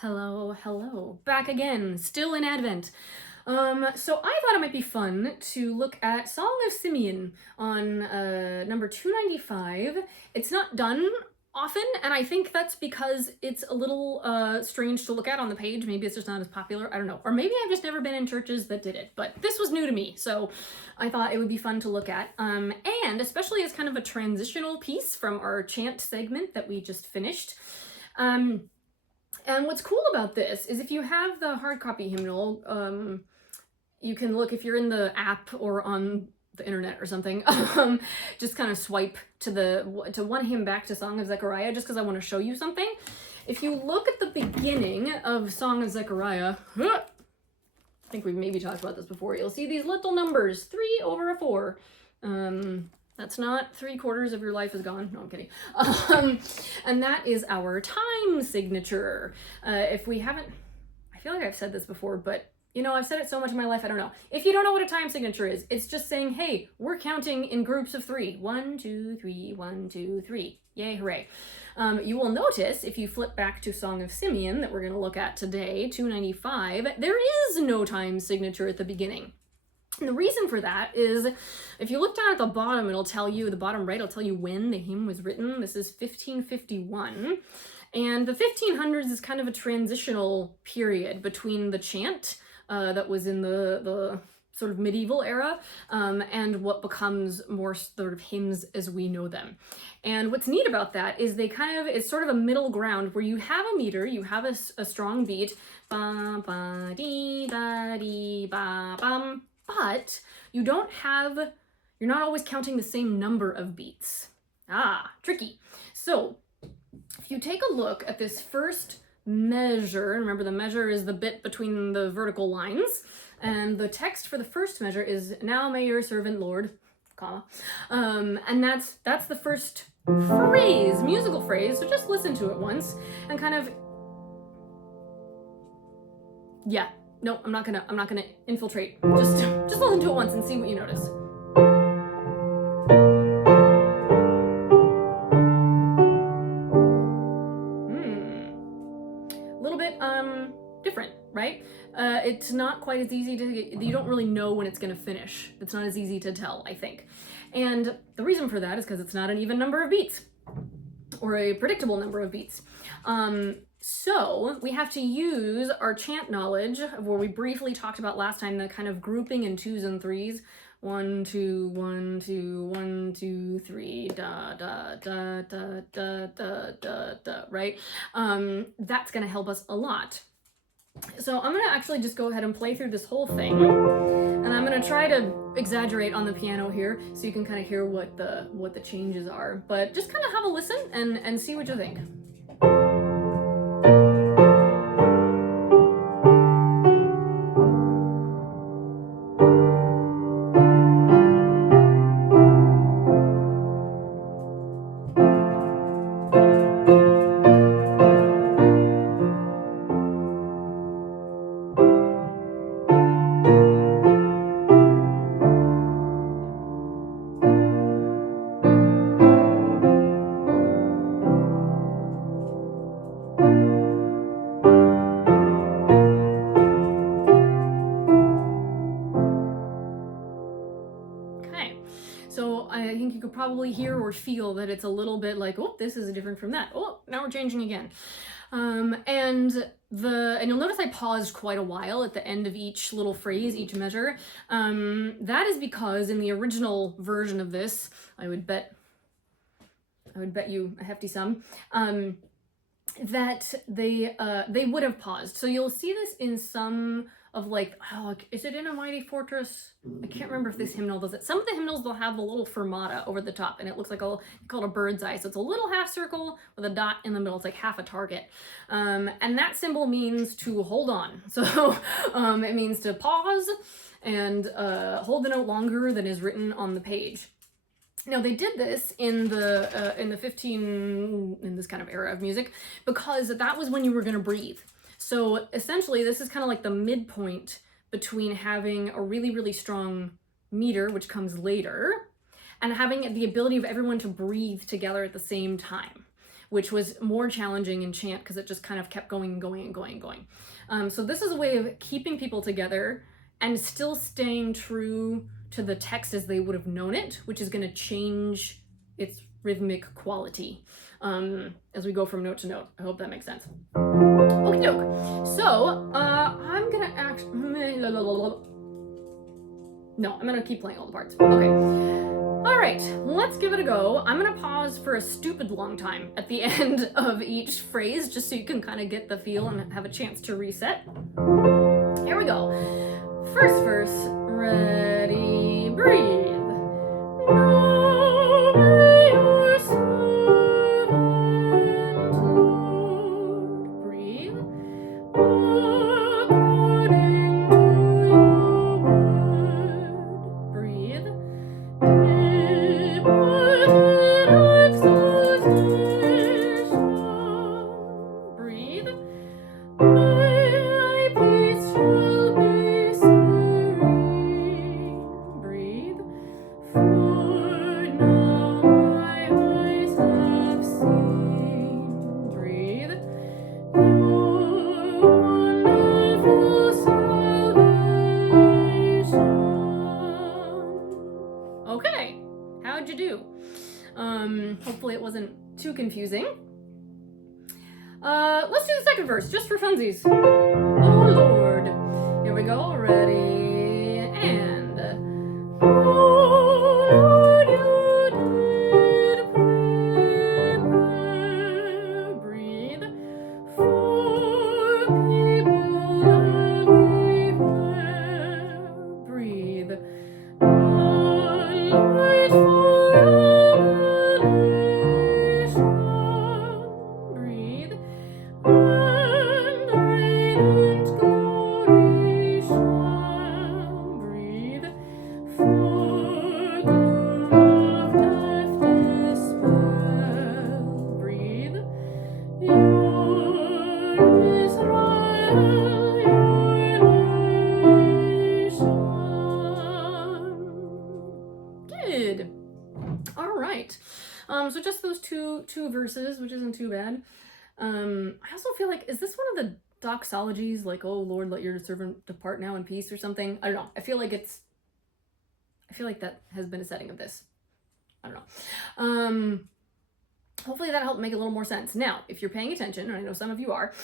Hello, hello. Back again, still in Advent. So I thought it might be fun to look at Song of Simeon on number 295. It's not done often, and I think that's because it's a little strange to look at on the page. Maybe it's just not as popular, I don't know. Or maybe I've just never been in churches that did it, but this was new to me, so I thought it would be fun to look at. And especially as kind of a transitional piece from our chant segment that we just finished. And what's cool about this is if you have the hard copy hymnal, you can look, if you're in the app or on the internet or something, just kind of swipe to one hymn back to Song of Zechariah, just because I want to show you something. If you look at the beginning of Song of Zechariah, I think we've maybe talked about this before, you'll see these little numbers, 3 over a 4. That's not 3/4 of your life is gone. No, I'm kidding. And that is our time signature. If we haven't, I feel like I've said this before, but you know, I've said it so much in my life, I don't know. If you don't know what a time signature is, it's just saying, hey, we're counting in groups of 3. 1, 2, 3, 1, 2, 3. Yay, hooray. You will notice, if you flip back to Song of Simeon, that we're going to look at today, 295, there is no time signature at the beginning. And the reason for that is, if you look down at the bottom, it'll tell you, the bottom right, it'll tell you when the hymn was written. This is 1551. And the 1500s is kind of a transitional period between the chant that was in the sort of medieval era and what becomes more sort of hymns as we know them. And what's neat about that is it's sort of a middle ground where you have a meter, you have a strong beat, ba ba dee da dee ba bum, but you're not always counting the same number of beats. Tricky. So if you take a look at this first measure, remember the measure is the bit between the vertical lines, and the text for the first measure is, now may your servant Lord, comma, and that's the first phrase, musical phrase, so just listen to it once, and kind of, yeah, no, I'm not gonna infiltrate. Just listen to it once and see what you notice. A little bit different, right? It's not quite as easy you don't really know when it's gonna finish. It's not as easy to tell, I think. And the reason for that is because it's not an even number of beats, or a predictable number of beats. So we have to use our chant knowledge, where we briefly talked about last time, the kind of grouping in 2s and 3s. 1, 2, 1, 2, 1, 2, 3, da, da, da, da, da, da, da, da, right? That's gonna help us a lot. So I'm gonna actually just go ahead and play through this whole thing. And I'm gonna try to exaggerate on the piano here so you can kind of hear what the changes are. But just kind of have a listen and see what you think. So I think you could probably hear or feel that it's a little bit like, oh, this is different from that. Oh, now we're changing again. And you'll notice I paused quite a while at the end of each little phrase, each measure. That is because in the original version of this, I would bet you a hefty sum, that they would have paused. So you'll see this in some of, like, is it in A Mighty Fortress? I can't remember if this hymnal does it. Some of the hymnals, they'll have the little fermata over the top, and it looks like called a bird's eye. So it's a little half circle with a dot in the middle. It's like half a target. And that symbol means to hold on. So it means to pause and hold the note longer than is written on the page. Now, they did this in this kind of era of music, because that was when you were going to breathe. So essentially, this is kind of like the midpoint between having a really, really strong meter, which comes later, and having the ability of everyone to breathe together at the same time. which was more challenging in chant because it just kind of kept going and going and going and going. So this is a way of keeping people together and still staying true to the text as they would have known it, which is going to change its rhythmic quality as we go from note to note. I hope that makes sense. Okie doke. So I'm gonna I'm gonna keep playing all the parts. Okay. All right, let's give it a go. I'm gonna pause for a stupid long time at the end of each phrase, just so you can kind of get the feel and have a chance to reset. Here we go. First verse. Ready, breathe. Now may your servant Lord breathe. According to your word, breathe. Departed exaltation, breathe. My peace shall be serene, breathe. For now my eyes have seen, breathe. Your wonderful salvation. Okay, how'd you do? Hopefully it wasn't too confusing. Let's do the second verse, just for funsies. Oh Lord. Here we go, ready, and oh Lord, you did prepare, breathe, for people everywhere, breathe, a light for our nation, breathe, and radiant glory shall breathe, for gloom of death dispel, breathe, your Israel, your nation. Good. All right. So just those two verses, which isn't too bad. I also feel like, is this one of the doxologies, like, oh Lord, let your servant depart now in peace or something? I don't know. I feel like that has been a setting of this. I don't know. Hopefully that helped make a little more sense. Now, if you're paying attention, and I know some of you are,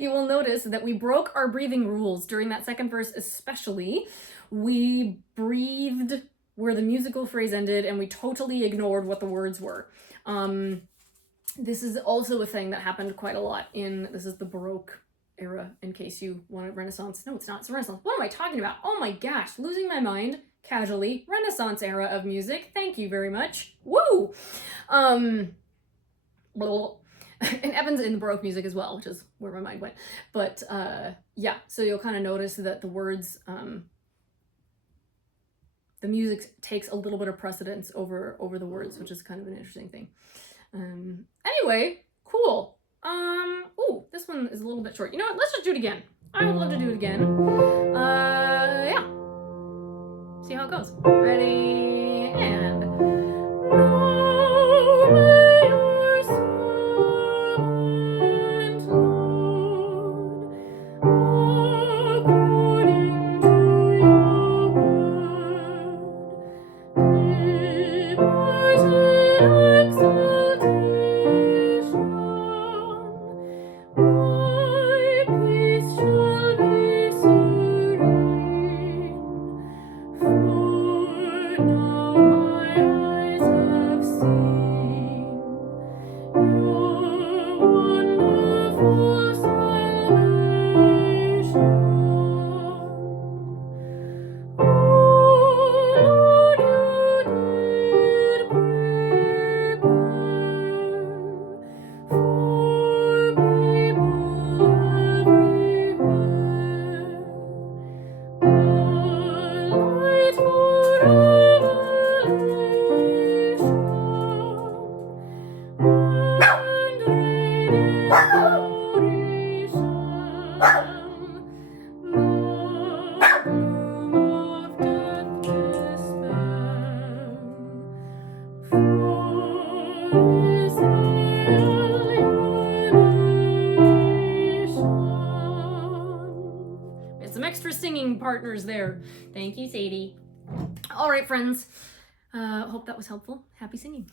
you will notice that we broke our breathing rules during that second verse especially. We breathed where the musical phrase ended, and we totally ignored what the words were. This is also a thing that happened quite a lot this is the Baroque era, in case you want Renaissance. No, it's not. It's Renaissance. What am I talking about? Oh my gosh, losing my mind casually. Renaissance era of music. Thank you very much. Woo! And Evans in the Baroque music as well, which is where my mind went. But yeah, so you'll kind of notice that the words, the music takes a little bit of precedence over the words, which is kind of an interesting thing. Anyway, cool. Oh, this one is a little bit short. You know what? Let's just do it again. I would love to do it again. Yeah. See how it goes. Ready, and now may your servant Lord, according to your word, departed exaltation, my peace shall be serene. For now my eyes have some extra singing partners there. Thank you, Sadie. All right, friends. Hope that was helpful. Happy singing.